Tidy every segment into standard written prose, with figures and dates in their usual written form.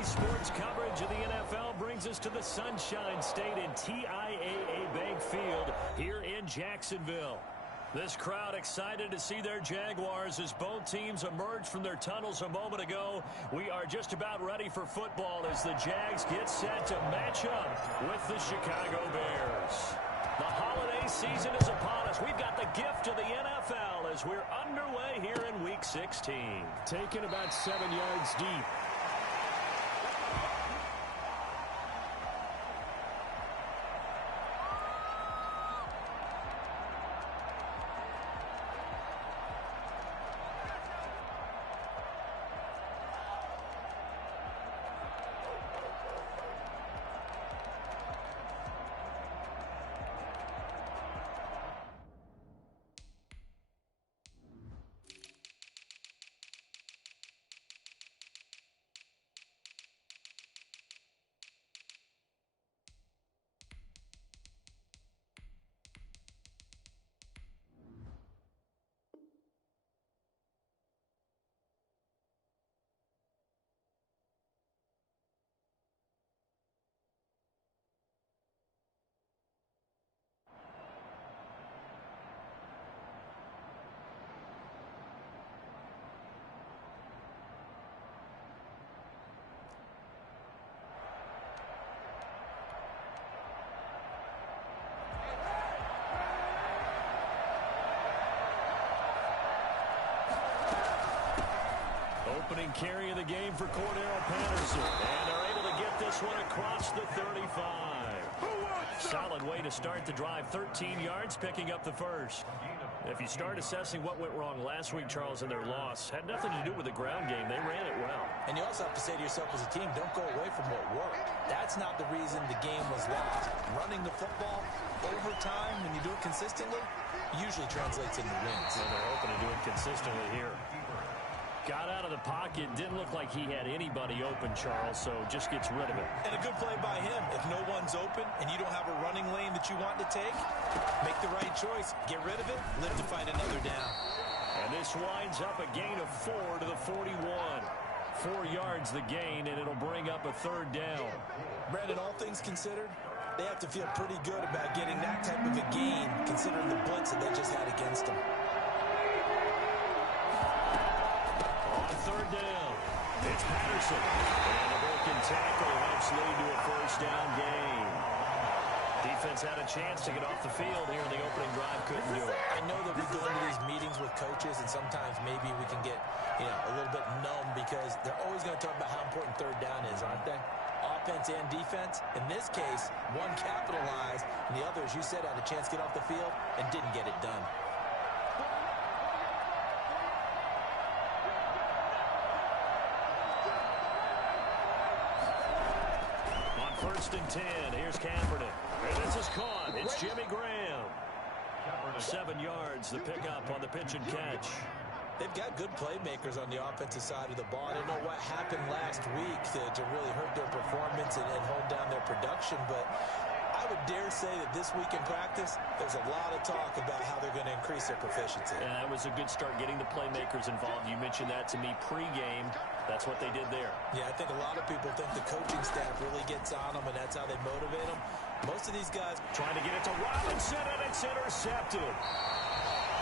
Daily sports coverage of the NFL brings us to the Sunshine State in TIAA Bank Field here in Jacksonville. This crowd excited to see their Jaguars as both teams emerge from their tunnels a moment ago. We are just about ready for football as the Jags get set to match up with the Chicago Bears. The holiday season is upon us. We've got the gift of the NFL as we're underway here in Week 16. Taken about 7 yards deep. Opening carry of the game for Cordero Patterson. And they're able to get this one across the 35. Solid way to start the drive. 13 yards, picking up the first. If you start assessing what went wrong last week, Charles, in their loss, had nothing to do with the ground game. They ran it well. And you also have to say to yourself as a team, don't go away from what worked. That's not the reason the game was lost. Running the football over time, when you do it consistently, usually translates into wins. And they're hoping to do it consistently here. Got out of the pocket. Didn't look like he had anybody open, Charles, so just gets rid of it. And a good play by him. If no one's open and you don't have a running lane that you want to take, make the right choice. Get rid of it. Live to fight another down. And this winds up a gain of 4 to the 41. 4 yards the gain, and it'll bring up a third down. Brandon, all things considered, they have to feel pretty good about getting that type of a gain, considering the blitz that they just had against them. Third down. It's Patterson. And a broken tackle helps lead to a first down gain. Defense had a chance to get off the field here in the opening drive. Couldn't do it. I know that we go into these meetings with coaches, and sometimes maybe we can get, a little bit numb because they're always going to talk about how important third down is, aren't they? Offense and defense. In this case, one capitalized, and the other, as you said, had a chance to get off the field and didn't get it done. First and 10. Here's Kaepernick. And this is caught. It's Jimmy Graham. 7 yards, the pickup on the pitch and catch. They've got good playmakers on the offensive side of the ball. I don't know what happened last week to really hurt their performance and hold down their production, but I would dare say that this week in practice, there's a lot of talk about how they're going to increase their proficiency. And that was a good start getting the playmakers involved. You mentioned that to me pregame. That's what they did there. Yeah, I think a lot of people think the coaching staff really gets on them, and that's how they motivate them. Most of these guys trying to get it to Robinson, and it's intercepted.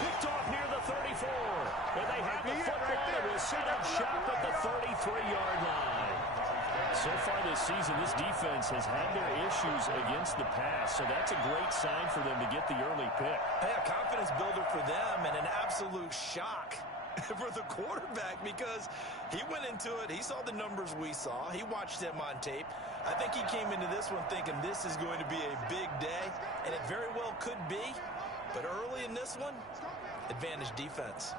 Picked off near the 34. And they have the football and will set up shop at the 33-yard line. So far this season, this defense has had their issues against the pass, so that's a great sign for them to get the early pick. Hey, a confidence builder for them and an absolute shock for the quarterback because he went into it. He saw the numbers we saw. He watched them on tape. I think he came into this one thinking this is going to be a big day, and it very well could be. But early in this one, advantage defense.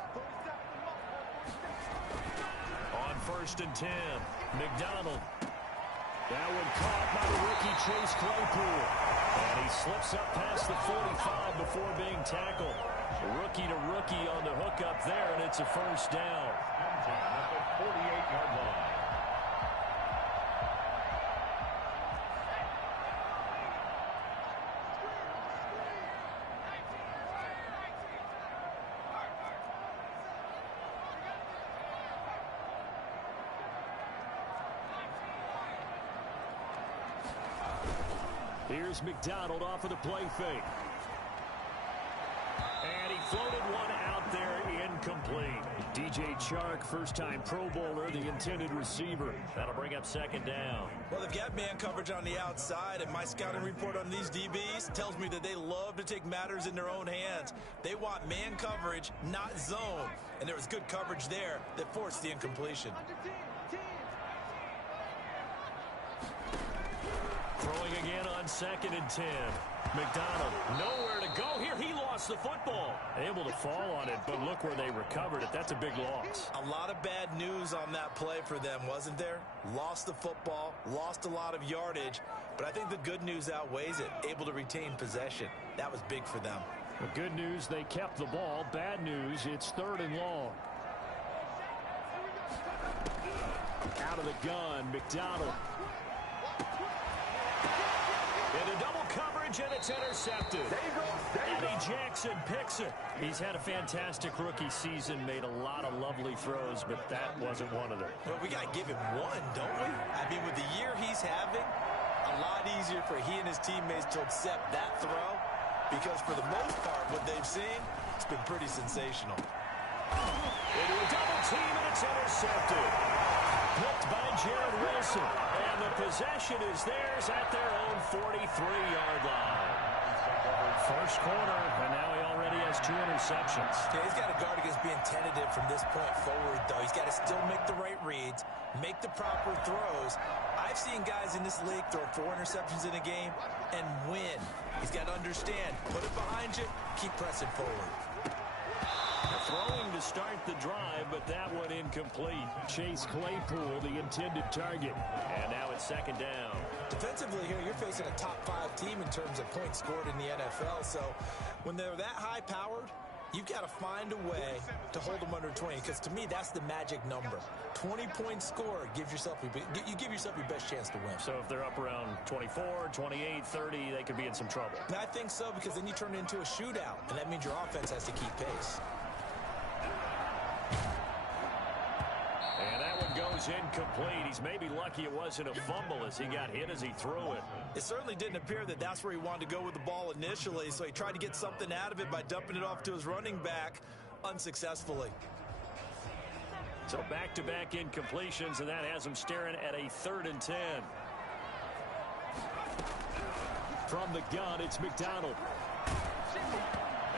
On first and 10, McDonald. That one caught by the rookie Chase Claypool. And he slips up past the 45 before being tackled. Rookie to rookie on the hook up there, and it's a first down. 48-yard line. Here's McDonald off of the play fake. And he floated one out there, incomplete. DJ Chark, first-time Pro Bowler, the intended receiver. That'll bring up second down. Well, they've got man coverage on the outside, and my scouting report on these DBs tells me that they love to take matters in their own hands. They want man coverage, not zone. And there was good coverage there that forced the incompletion. Throwing again on 2nd and 10. McDonald, nowhere to go here. He lost the football. Able to fall on it, but look where they recovered it. That's a big loss. A lot of bad news on that play for them, wasn't there? Lost the football, lost a lot of yardage, but I think the good news outweighs it. Able to retain possession. That was big for them. The good news, they kept the ball. Bad news, it's 3rd and long. Out of the gun, McDonald. Into double coverage, and it's intercepted. Eddie Jackson picks it. He's had a fantastic rookie season, made a lot of lovely throws, but that wasn't one of them. Well, we got to give him one, don't we? I mean, with the year he's having, a lot easier for he and his teammates to accept that throw, because for the most part, what they've seen, it's been pretty sensational. Into a double team, and it's intercepted. Picked by Jared Wilson. And the possession is theirs at their own 43-yard line. First quarter, and now he already has 2 interceptions. Yeah, he's got to guard against being tentative from this point forward, though. He's got to still make the right reads, make the proper throws. I've seen guys in this league throw 4 interceptions in a game and win. He's got to understand, put it behind you, keep pressing forward. Throwing to start the drive, but that one incomplete. Chase Claypool, the intended target. And now it's 2nd down. Defensively here, you're facing a top-5 team in terms of points scored in the NFL. So when they're that high-powered, you've got to find a way to hold them under 20, because to me, that's the magic number. 20-point score gives yourself you give yourself your best chance to win. So if they're up around 24, 28, 30, they could be in some trouble. And I think so, because then you turn it into a shootout, and that means your offense has to keep pace. And that one goes incomplete. He's maybe lucky it wasn't a fumble as he got hit as he threw it. It certainly didn't appear that that's where he wanted to go with the ball initially, so he tried to get something out of it by dumping it off to his running back unsuccessfully. So back-to-back incompletions, and that has him staring at a 3rd and 10. From the gun, it's McDonald.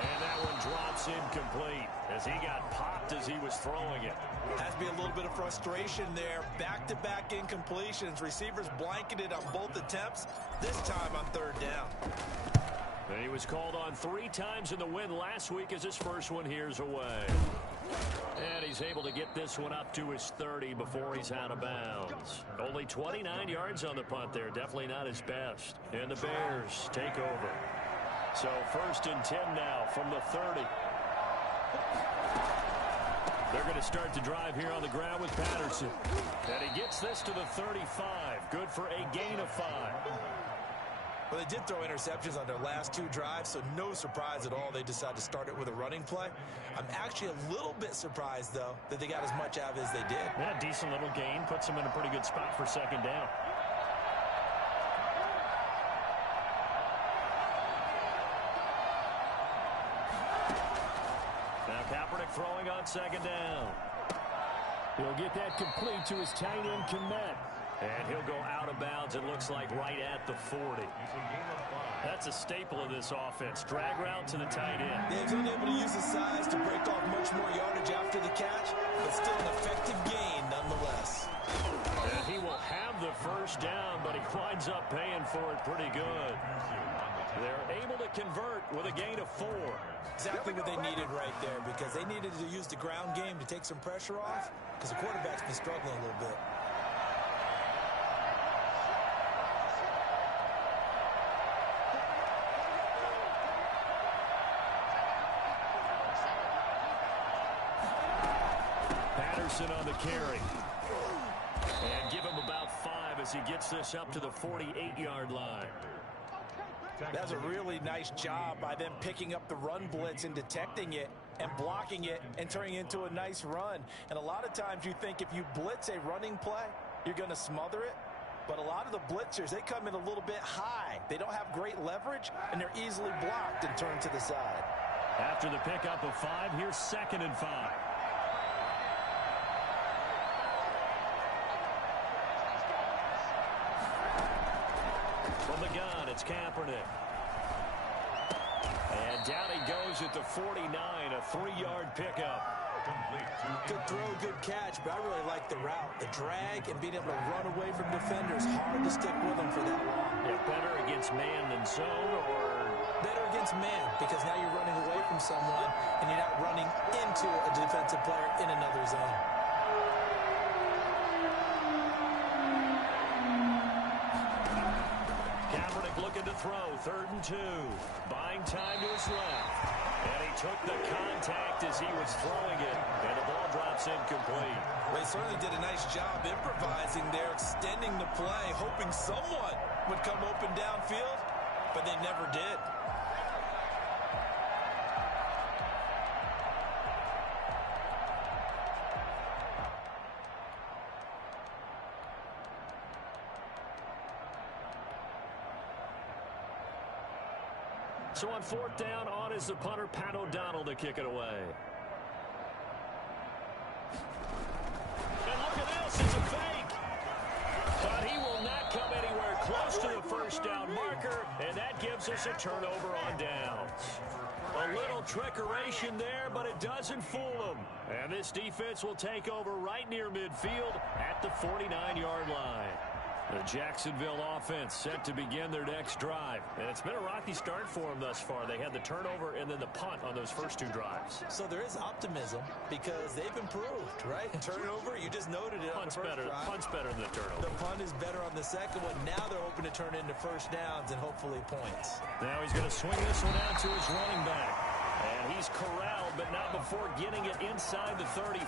And that one drops incomplete as he got popped as he was throwing it. Has to be a little bit of frustration there. Back-to-back incompletions. Receivers blanketed on both attempts, this time on 3rd down. And he was called on 3 times in the win last week as his first one here's away. And he's able to get this one up to his 30 before he's out of bounds. Only 29 yards on the punt there. Definitely not his best. And the Bears take over. So 1st and 10 now from the 30. They're going to start the drive here on the ground with Patterson. And he gets this to the 35. Good for a gain of 5. Well, they did throw interceptions on their last 2 drives, so no surprise at all they decided to start it with a running play. I'm actually a little bit surprised, though, that they got as much out of it as they did. Yeah, decent little gain. Puts them in a pretty good spot for 2nd down. Now Kaepernick throwing on 2nd down. He'll get that complete to his tight end, Kmet. And he'll go out of bounds, it looks like, right at the 40. That's a staple of this offense. Drag route to the tight end. He was unable to use his size to break off much more yardage after the catch, but still an effective gain nonetheless. And he will have the 1st down, but he winds up paying for it pretty good. They're able to convert with a gain of 4. Exactly what they needed right there, because they needed to use the ground game to take some pressure off, because the quarterback's been struggling a little bit. On the carry. And give him about 5 as he gets this up to the 48-yard line. That's a really nice job by them picking up the run blitz and detecting it and blocking it and turning it into a nice run. And a lot of times you think if you blitz a running play, you're going to smother it. But a lot of the blitzers, they come in a little bit high. They don't have great leverage, and they're easily blocked and turned to the side. After the pickup of 5, here's 2nd and 5. From the gun, it's Kaepernick. And down he goes at the 49, a 3-yard pickup. Good throw, good catch, but I really like the route. The drag and being able to run away from defenders, hard to stick with them for that long. Yeah, better against man than zone, or? Better against man, because now you're running away from someone and you're not running into a defensive player in another zone. Kaepernick looking to throw, 3rd and 2. Buying time to his left. And he took the contact as he was throwing it, and the ball drops incomplete. They certainly did a nice job improvising there, extending the play, hoping someone would come open downfield, but they never did. So on 4th down, on is the punter, Pat O'Donnell, to kick it away. And look at this, it's a fake. But he will not come anywhere close to the 1st down marker, and that gives us a turnover on downs. A little trickeration there, but it doesn't fool them. And this defense will take over right near midfield at the 49-yard line. The Jacksonville offense set to begin their next drive. And it's been a rocky start for them thus far. They had the turnover and then the punt on those first 2 drives. So there is optimism because they've improved, right? Turnover, you just noted it on the first drive. Punt's better than the turnover. The punt is better on the second one. Now they're hoping to turn into 1st downs and hopefully points. Now he's going to swing this one out to his running back. And he's corralled, but not before getting it inside the 35.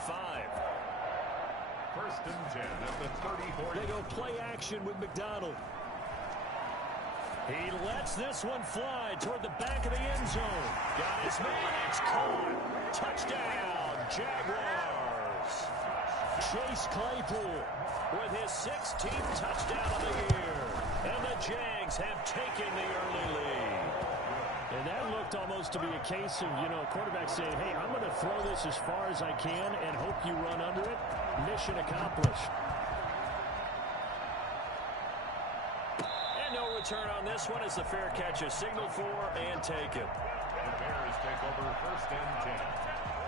1st and 10 at the 34. They go play action with McDonald. He lets this one fly toward the back of the end zone. Got his man, it's caught. Touchdown, Jaguars. Chase Claypool with his 16th touchdown of the year. And the Jags have taken the early lead. And that looked almost to be a case of, quarterback saying, hey, I'm going to throw this as far as I can and hope you run under it. Mission accomplished. And no return on this one as the fair catch is signaled for and taken. The Bears take over 1st and 10.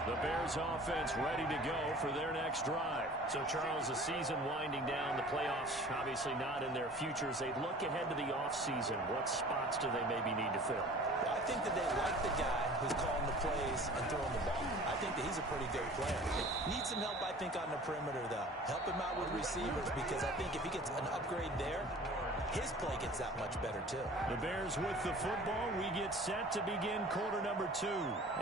The Bears offense ready to go for their next drive. So, Charles, the season winding down, the playoffs obviously not in their futures. They look ahead to the offseason. What spots do they maybe need to fill? Well, I think that they like the guy who's calling the plays and throwing the ball. I think that he's a pretty good player. Needs some help, I think, on the perimeter, though. Help him out with receivers because I think if he gets an upgrade there, his play gets that much better, too. The Bears with the football. We get set to begin quarter number 2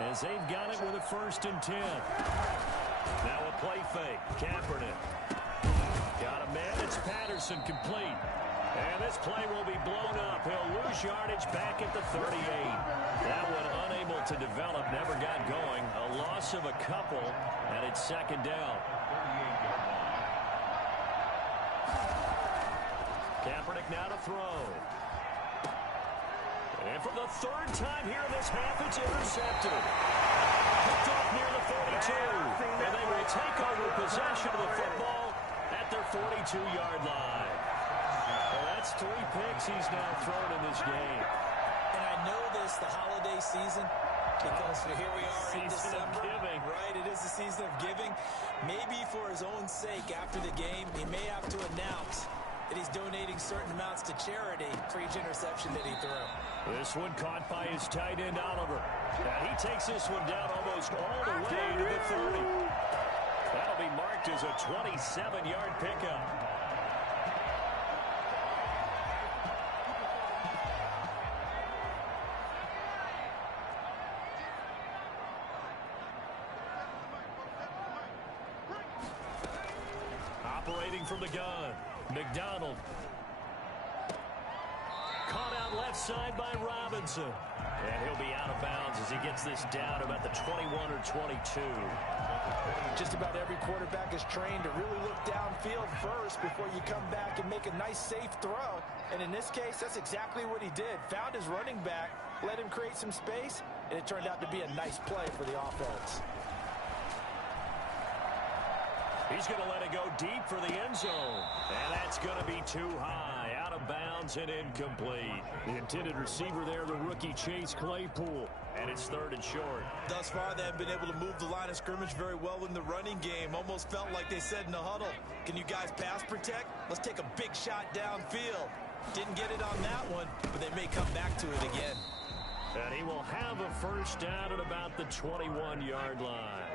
as they've got it with a 1st and 10. Now a play fake. Kaepernick. Got a man. It's Patterson complete. And this play will be blown up. He'll lose yardage back at the 38. That one unable to develop, never got going. A loss of a couple, and it's 2nd down. Kaepernick now to throw. And for the 3rd time here in this half, it's intercepted. Picked off near the 42. And they will take over possession of the football at their 42-yard line. Well, that's 3 picks he's now thrown in this game. And I know this, the holiday season, because here we are in December. Giving. Right, it is the season of giving. Maybe for his own sake after the game, he may have to announce that he's donating certain amounts to charity for each interception that he threw. This one caught by his tight end, Oliver. Now he takes this one down almost all the way to the 30. That'll be marked as a 27-yard pickup. Operating from the gun, McDonald. Caught out left side by Robinson. And he'll be out of bounds as he gets this down about the 21 or 22. Just about every quarterback is trained to really look downfield first before you come back and make a nice, safe throw. And in this case, that's exactly what he did. Found his running back, let him create some space, and it turned out to be a nice play for the offense. He's going to let it go deep for the end zone. And that's going to be too high. Out of bounds and incomplete. The intended receiver there, the rookie Chase Claypool. And it's 3rd and short. Thus far, they haven't been able to move the line of scrimmage very well in the running game. Almost felt like they said in the huddle, can you guys pass protect? Let's take a big shot downfield. Didn't get it on that one, but they may come back to it again. And he will have a first down at about the 21-yard line.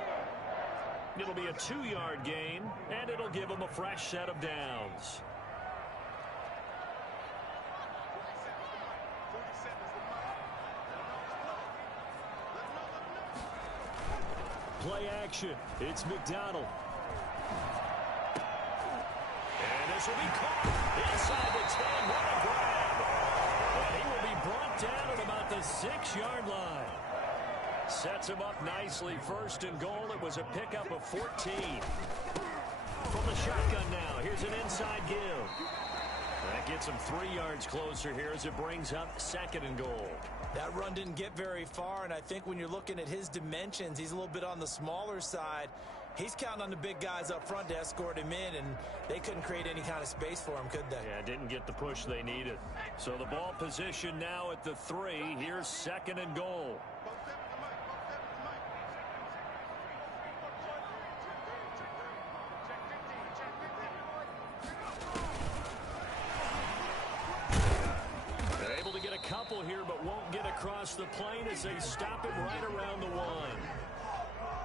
It'll be a 2-yard gain, and it'll give him a fresh set of downs. Play action. It's McDonald. And this will be caught inside the 10. What a grab. And he will be brought down at about the 6-yard line. Sets him up nicely. 1st and goal. It was a pickup of 14. From the shotgun now. Here's an inside give. That gets him 3 yards closer here as it brings up 2nd and goal. That run didn't get very far, and I think when you're looking at his dimensions, he's a little bit on the smaller side. He's counting on the big guys up front to escort him in, and they couldn't create any kind of space for him, could they? Yeah, didn't get the push they needed. So the ball position now at the 3. Here's 2nd and goal. Couple here, but won't get across the plane as they stop it right around the 1.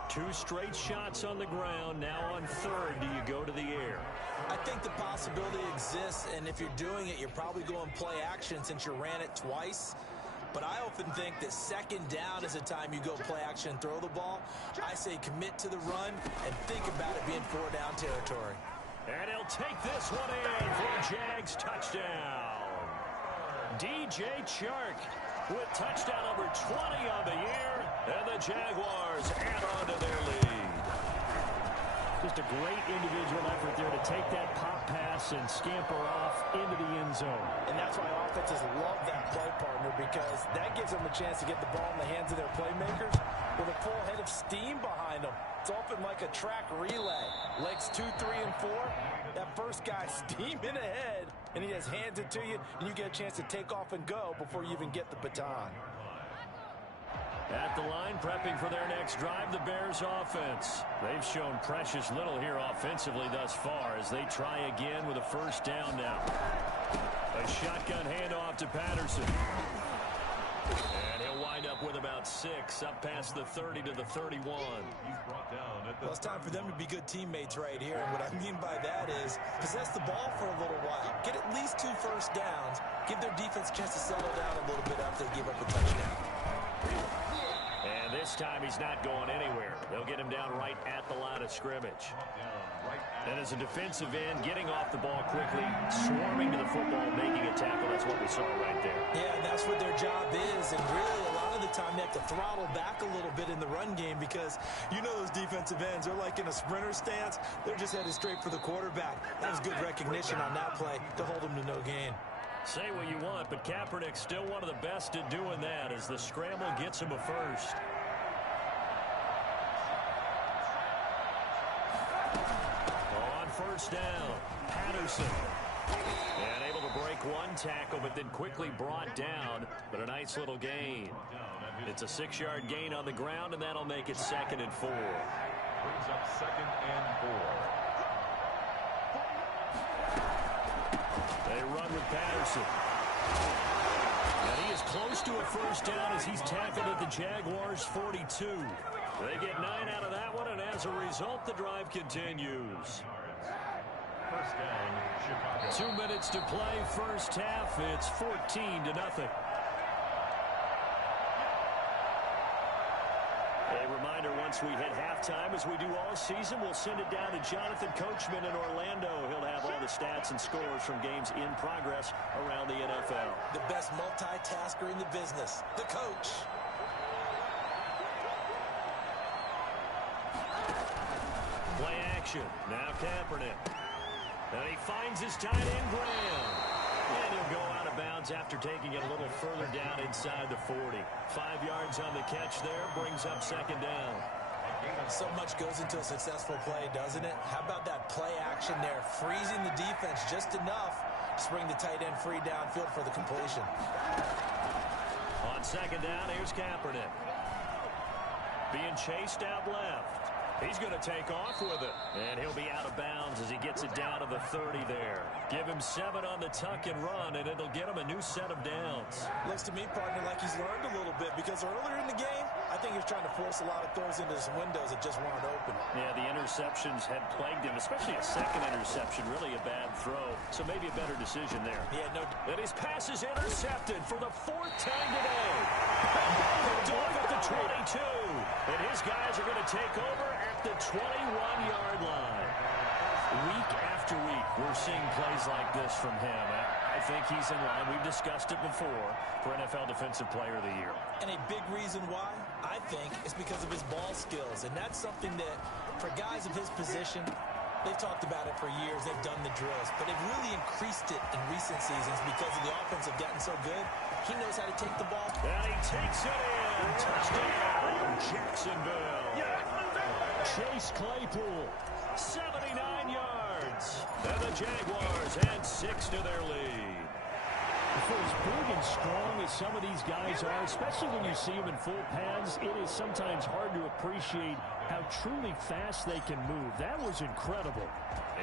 2 straight shots on the ground. Now on 3rd, do you go to the air? I think the possibility exists, and if you're doing it, you're probably going play action since you ran it twice. But I often think that 2nd down is a time you go play action and throw the ball. I say commit to the run and think about it being 4-down territory. And he'll take this one in for a Jags touchdown. DJ Chark with touchdown number 20 on the year, and the Jaguars add on to their lead. Just a great individual effort there to take that pop pass and scamper off into the end zone. And that's why offenses love that play partner, because that gives them a chance to get the ball in the hands of their playmakers with a full head of steam behind them. It's often like a track relay. Legs 2, 3, and 4. That first guy steaming ahead, and he just hands it to you, and you get a chance to take off and go before you even get the baton. At the line, prepping for their next drive, the Bears offense. They've shown precious little here offensively thus far as they try again with a first down now. A shotgun handoff to Patterson. And he'll wind up with about 6, up past the 30 to the 31. Well, it's time for them to be good teammates right here. And what I mean by that is possess the ball for a little while. Get at least 2 first downs. Give their defense a chance to settle down a little bit after they give up a touchdown. And this time he's not going anywhere. They'll get him down right at the line of scrimmage. And as a defensive end, getting off the ball quickly, swarming to the football, making a tackle. That's what we saw right there. Yeah, and that's what their job is. And really, a lot of the time, they have to throttle back a little bit in the run game because you know those defensive ends, they're like in a sprinter stance. They're just headed straight for the quarterback. That was good recognition on that play to hold them to no gain. Say what you want, but Kaepernick's still one of the best at doing that as the scramble gets him a first. On first down, Patterson. And able to break one tackle, but then quickly brought down, but a nice little gain. It's a 6-yard gain on the ground, and that'll make it 2nd and 4. Brings up 2nd and 4. They run with Patterson. And he is close to a first down as he's tackled at the Jaguars' 42. They get 9 out of that one, and as a result, the drive continues. First down, Chicago. 2 minutes to play, first half. It's 14-0. A reminder, once we hit halftime, as we do all season, we'll send it down to Jonathan Coachman in Orlando. He'll have all the stats and scores from games in progress around the NFL. The best multitasker in the business, the coach. action. Now Kaepernick. And he finds his tight end, Graham. And he'll go out of bounds after taking it a little further down inside the 40. 5 yards on the catch there, brings up second down. So much goes into a successful play, doesn't it? How about that play action there, freezing the defense just enough to bring the tight end free downfield for the completion. On second down, here's Kaepernick. Being chased out left. He's going to take off with it. And he'll be out of bounds as he gets it down to the 30 there. Give him 7 on the tuck and run, and it'll get him a new set of downs. Looks to me, partner, like he's learned a little bit, because earlier in the game, I think he was trying to force a lot of throws into some windows that just weren't open. Yeah, the interceptions had plagued him, especially a second interception, really a bad throw. So maybe a better decision there. Yeah, no. And his pass is intercepted for the 4th time today. Dog at the 22. And his guys are going to take over at the 21-yard line. Week after week, we're seeing plays like this from him. I think he's in line. We've discussed it before for NFL Defensive Player of the Year. And a big reason why, I think, is because of his ball skills. And that's something that, for guys of his position, they've talked about it for years. They've done the drills. But they've really increased it in recent seasons because of the offense have gotten so good. He knows how to take the ball. And he takes it in. Touchdown, Jacksonville. Chase Claypool, 79 yards. And the Jaguars add 6 to their lead. For as big and strong as some of these guys are, especially when you see them in full pads, it is sometimes hard to appreciate how truly fast they can move. That was incredible.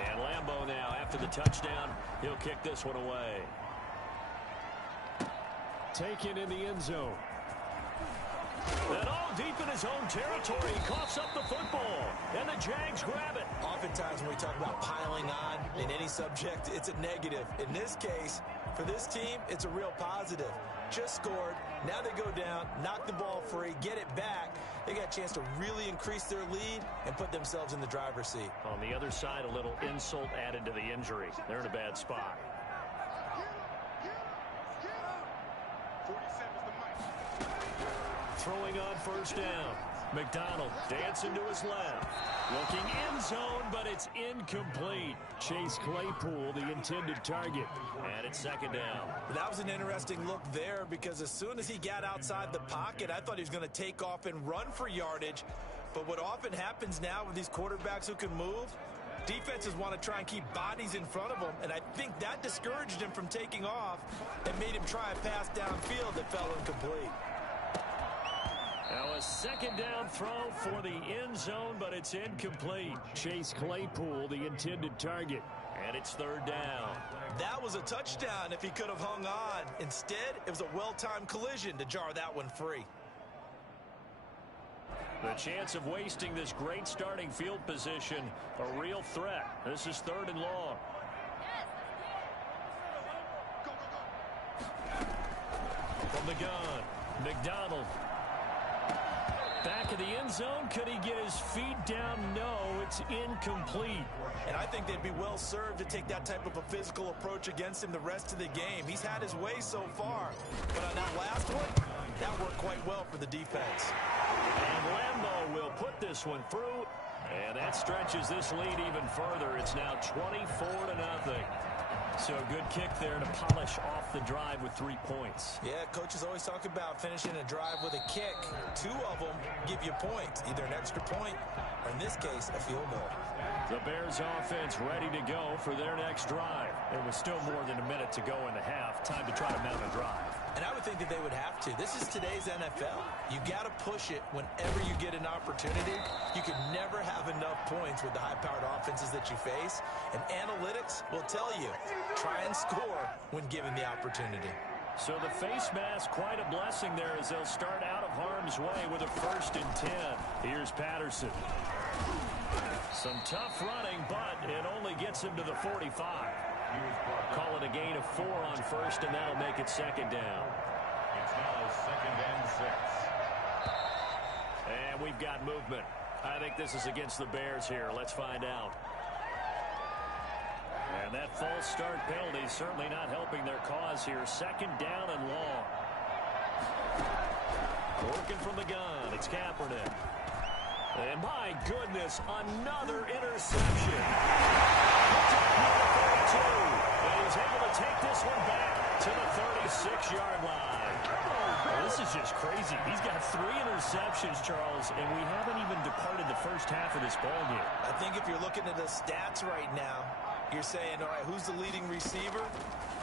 And Lambeau now, after the touchdown, he'll kick this one away. Taken in the end zone. And all deep in his own territory, he coughs up the football, and the Jags grab it. Oftentimes when we talk about piling on in any subject, it's a negative. In this case, for this team, it's a real positive. Just scored, now they go down, knock the ball free, get it back. They got a chance to really increase their lead and put themselves in the driver's seat. On the other side, a little insult added to the injury. They're in a bad spot. Throwing on first down. McDonald dancing to his left. Looking end zone, but it's incomplete. Chase Claypool, the intended target. And it's second down. That was an interesting look there because as soon as he got outside the pocket, I thought he was going to take off and run for yardage. But what often happens now with these quarterbacks who can move, defenses want to try and keep bodies in front of them, and I think that discouraged him from taking off and made him try a pass downfield that fell incomplete. Now a second down throw for the end zone, but it's incomplete. Chase Claypool, the intended target. And it's third down. That was a touchdown if he could have hung on. Instead, it was a well-timed collision to jar that one free. The chance of wasting this great starting field position, a real threat. This is 3rd and long. From the gun, McDonald. Back of the end zone. Could he get his feet down? No, it's incomplete. And I think they'd be well served to take that type of a physical approach against him the rest of the game. He's had his way so far. But on that last one, that worked quite well for the defense. And Lambeau will put this one through. And that stretches this lead even further. It's now 24-0. So a good kick there to polish off the drive with 3 points. Yeah, coaches always talk about finishing a drive with a kick. 2 of them give you points, either an extra point or, in this case, a field goal. The Bears offense ready to go for their next drive. There was still more than a minute to go in the half. Time to try to mount a drive. And I would think that they would have to. This is today's NFL. You got to push it whenever you get an opportunity. You can never have enough points with the high-powered offenses that you face. And analytics will tell you, try and score when given the opportunity. So the face mask, quite a blessing there as they'll start out of harm's way with a 1st and 10. Here's Patterson. Some tough running, but it only gets him to the 45. Call it a gain of 4 on 1st, and that'll make it 2nd down. It's now 2nd and 6. And we've got movement. I think this is against the Bears here. Let's find out. And that false start penalty is certainly not helping their cause here. 2nd down and long. Working from the gun. It's Kaepernick. And my goodness, another interception. Picked up near the 32. And he's able to take this one back to the 36-yard line. Well, this is just crazy. He's got 3 interceptions, Charles, and we haven't even departed the first half of this ball game. I think if you're looking at the stats right now, you're saying, all right, who's the leading receiver?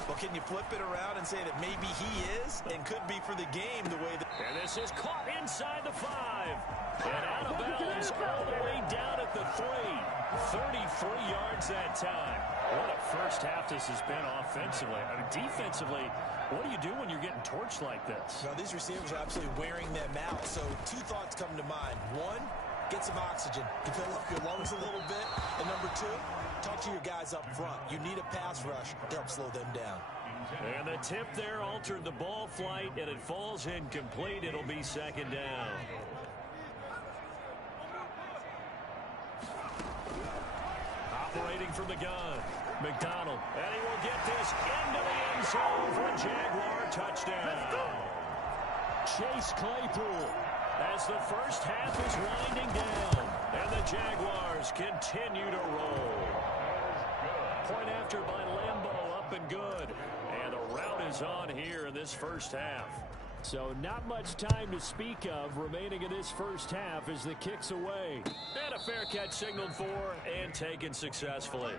Well, can you flip it around and say that maybe he is and could be for the game the way that... And this is caught inside the 5. And out of bounds all the way down at the 3. 33 yards that time. What a first half this has been offensively. I mean, defensively, what do you do when you're getting torched like this? Now, these receivers are absolutely wearing them out. So 2 thoughts come to mind. 1, get some oxygen. You fill up your lungs a little bit. And number 2, talk to your guys up front. You need a pass rush to help slow them down. And the tip there altered the ball flight, and it falls incomplete. It'll be second down. Operating from the gun, McDonald. And he will get this into the end zone for a Jaguar touchdown. Chase Claypool as the first half is winding down. And the Jaguars continue to roll. Point after by Lambeau, up and good. And the rout is on here in this first half. So not much time to speak of remaining in this first half as the kick's away. And a fair catch signaled for and taken successfully.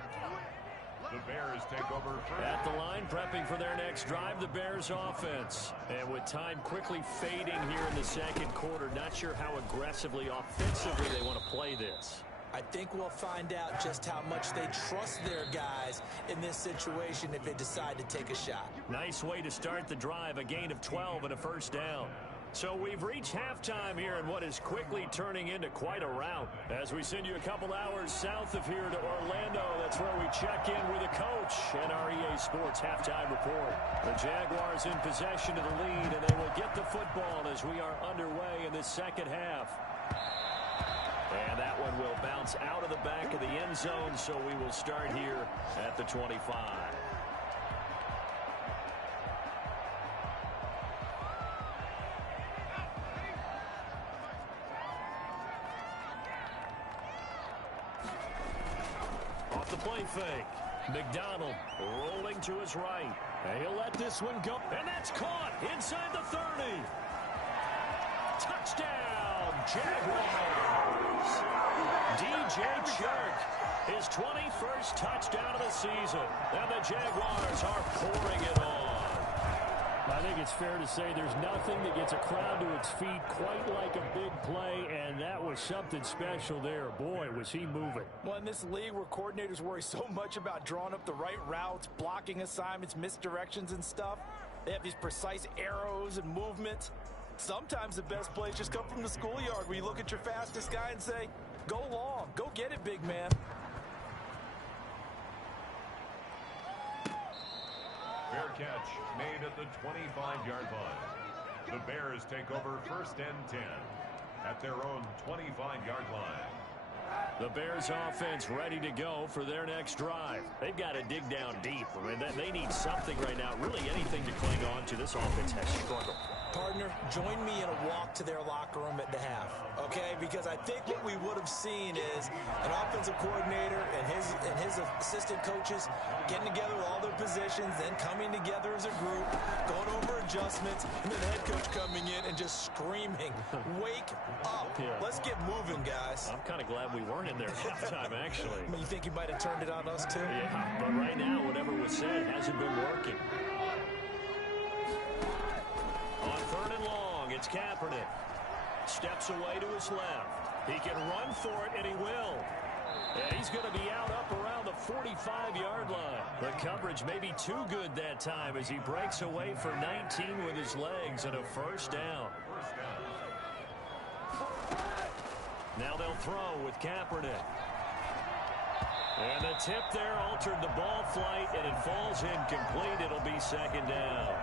The Bears take over first. At the line, prepping for their next drive, the Bears offense. And with time quickly fading here in the second quarter, not sure how aggressively, offensively they want to play this. I think we'll find out just how much they trust their guys in this situation if they decide to take a shot. Nice way to start the drive, a gain of 12 and a first down. So we've reached halftime here in what is quickly turning into quite a rout. As we send you a couple hours south of here to Orlando, that's where we check in with the coach and our EA Sports halftime report. The Jaguars in possession of the lead, and they will get the football as we are underway in this second half. And that one will bounce out of the back of the end zone, so we will start here at the 25. Off the play fake. McDonald rolling to his right. And he'll let this one go. And that's caught inside the 30. Touchdown, Jaguars. DJ Chark, his 21st touchdown of the season. And the Jaguars are pouring it on. I think it's fair to say there's nothing that gets a crowd to its feet quite like a big play, and that was something special there. Boy, was he moving. Well, in this league where coordinators worry so much about drawing up the right routes, blocking assignments, misdirections and stuff, they have these precise arrows and movements. Sometimes the best plays just come from the schoolyard where you look at your fastest guy and say, go long, go get it, big man. Fair catch made at the 25-yard line. The Bears take over first and 10 at their own 25-yard line. The Bears offense ready to go for their next drive. They've got to dig down deep. I mean, they need something right now, really anything to cling on to. This offense has struggled. Partner, join me in a walk to their locker room at the half, okay? Because I think what we would have seen is an offensive coordinator and his assistant coaches getting together with all their positions, then coming together as a group, going over adjustments, and then the head coach coming in and just screaming, wake up. Yeah. Let's get moving, guys. I'm kind of glad we weren't in there at halftime, actually. I mean, you think he might have turned it on us, too? Yeah, but right now, whatever was said hasn't been working. On third and long, it's Kaepernick. Steps away to his left. He can run for it, and he will. And he's going to be out up around the 45-yard line. The coverage may be too good that time as he breaks away for 19 with his legs and a first down. Now they'll throw with Kaepernick. And the tip there altered the ball flight, and it falls incomplete. It'll be second down.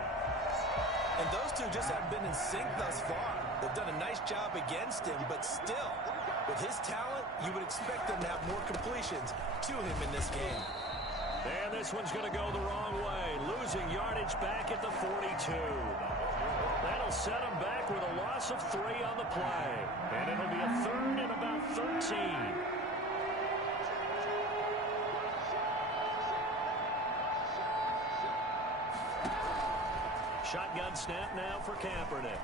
And those two just haven't been in sync thus far. They've done a nice job against him, but still, with his talent, you would expect them to have more completions to him in this game. And this one's going to go the wrong way, losing yardage back at the 42. That'll set them back with a loss of 3 on the play. And it'll be a 3rd and about 13. Shotgun snap now for Kaepernick.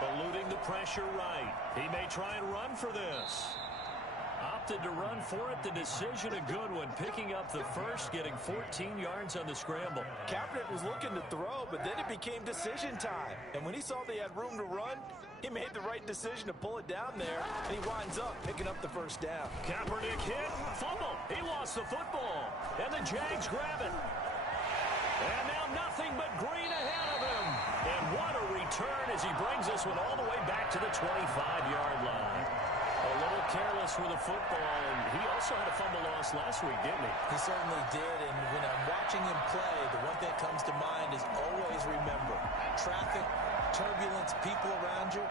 Eluding the pressure right. He may try and run for this. Opted to run for it. The decision a good one. Picking up the first, getting 14 yards on the scramble. Kaepernick was looking to throw, but then it became decision time. And when he saw they had room to run, he made the right decision to pull it down there, and he winds up picking up the first down. Kaepernick hit, fumble. He lost the football, and the Jags grab it. And now nothing but green ahead of him. And what a return as he brings this one all the way back to the 25-yard line. A little careless with the football, and he also had a fumble loss last week, didn't he? He certainly did, and when I'm watching him play, the one thing that comes to mind is always remember, traffic, turbulence, people around you,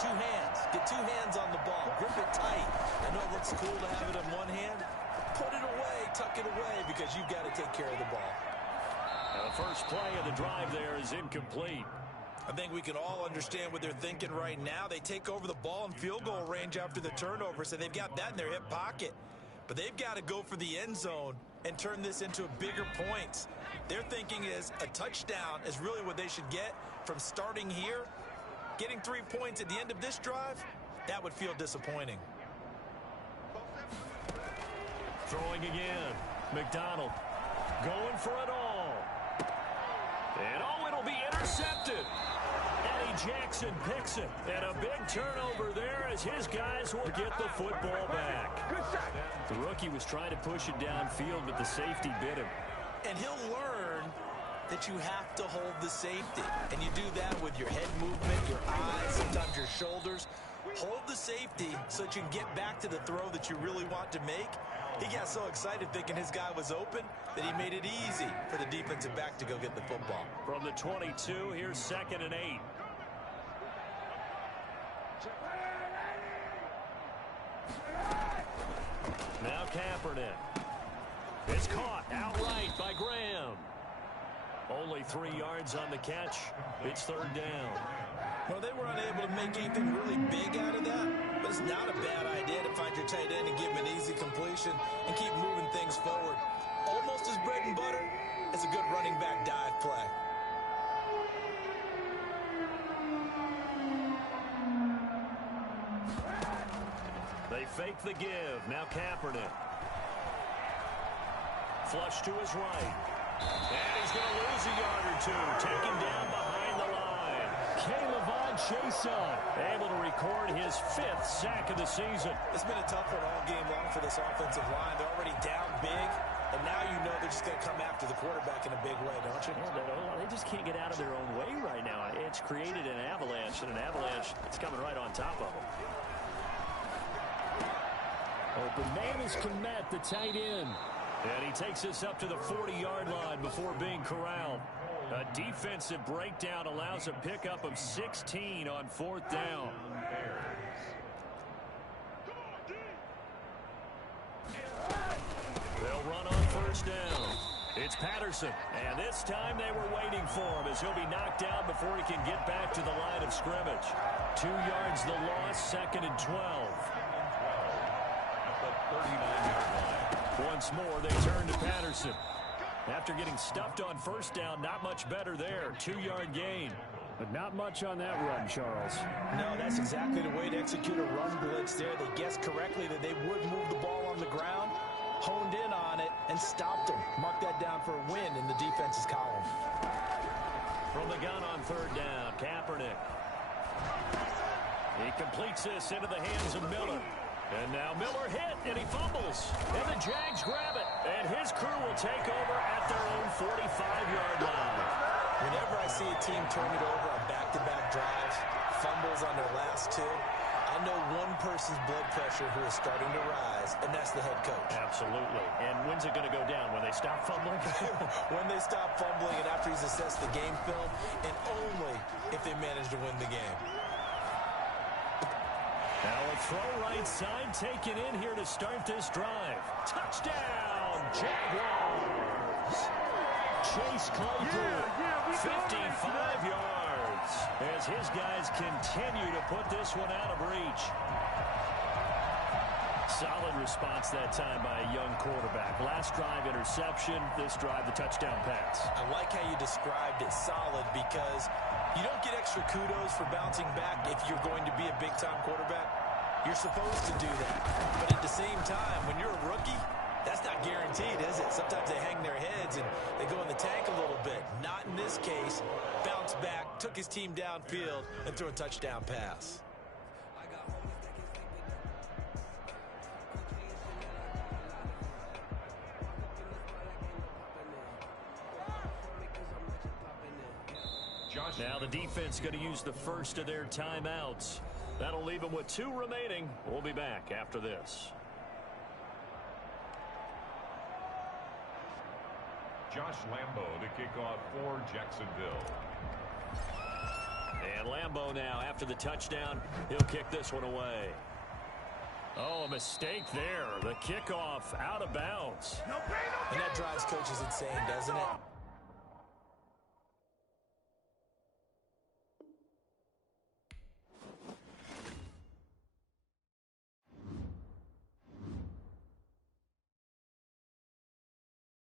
2 hands. Get 2 hands on the ball. Grip it tight. I know it looks cool to have it in one hand. Put it away, tuck it away, because you've got to take care of the ball. The first play of the drive there is incomplete. I think we can all understand what they're thinking right now. They take over the ball in field goal range after the turnover, so they've got that in their hip pocket. But they've got to go for the end zone and turn this into bigger points. Their thinking is a touchdown is really what they should get from starting here. Getting 3 points at the end of this drive, that would feel disappointing. Throwing again. McDonald going for it all. And it'll be intercepted. Eddie Jackson picks it. And a big turnover there as his guys will get the football back. The rookie was trying to push it downfield, but the safety bit him. And he'll learn that you have to hold the safety. And you do that with your head movement, your eyes, sometimes your shoulders. Hold the safety so that you can get back to the throw that you really want to make. He got so excited thinking his guy was open that he made it easy for the defensive back to go get the football. From the 22, here's 2nd and 8. Now Kaepernick. It's caught outright by Graham. Only 3 yards on the catch. It's 3rd down. Well, they were unable to make anything really big out of that, but it's not a bad idea to find your tight end and give him an easy completion and keep moving things forward. Almost as bread and butter as a good running back dive play. They fake the give. Now Kaepernick. Flush to his right. And he's going to lose a yard or 2. Taken down behind the line. K'Lavon Chason able to record his 5th sack of the season. It's been a tough one all game long for this offensive line. They're already down big, and now you know they're just going to come after the quarterback in a big way, don't you? Yeah, they just can't get out of their own way right now. It's created an avalanche, and an avalanche is coming right on top of them. Open man is Kmet, the tight end. And he takes us up to the 40-yard line before being corralled. A defensive breakdown allows a pickup of 16 on 4th down. They'll run on 1st down. It's Patterson, and this time they were waiting for him as he'll be knocked down before he can get back to the line of scrimmage. 2 yards the loss, 2nd and 12. At the 39-yard line. Once more, they turn to Patterson. After getting stuffed on 1st down, not much better there. 2-yard gain. But not much on that run, Charles. No, that's exactly the way to execute a run blitz there. They guessed correctly that they would move the ball on the ground, honed in on it, and stopped them. Mark that down for a win in the defense's column. From the gun on 3rd down, Kaepernick. He completes this into the hands of Miller. And now Miller hit, and he fumbles. And the Jags grab it. And his crew will take over at their own 45-yard line. Whenever I see a team turn it over on back-to-back drives, fumbles on their last 2, I know one person's blood pressure who is starting to rise, and that's the head coach. Absolutely. And when's it going to go down? When they stop fumbling? When they stop fumbling and after he's assessed the game film, and only if they manage to win the game. Now a throw right side taken in here to start this drive. Touchdown, Jaguars. Chase Claypool, 55 yards. yards as his guys continue to put this one out of reach. Solid response that time by a young quarterback. Last drive, interception. This drive, the touchdown pass. I like how you described it, solid, because you don't get extra kudos for bouncing back if you're going to be a big-time quarterback. You're supposed to do that. But at the same time, when you're a rookie, that's not guaranteed, is it? Sometimes they hang their heads and they go in the tank a little bit. Not in this case. Bounced back, took his team downfield, and threw a touchdown pass. Now the defense going to use the first of their timeouts. That'll leave them with 2 remaining. We'll be back after this. Josh Lambo to kick off for Jacksonville. And Lambo now, after the touchdown, he'll kick this one away. Oh, a mistake there. The kickoff out of bounds. And that drives coaches insane, doesn't it?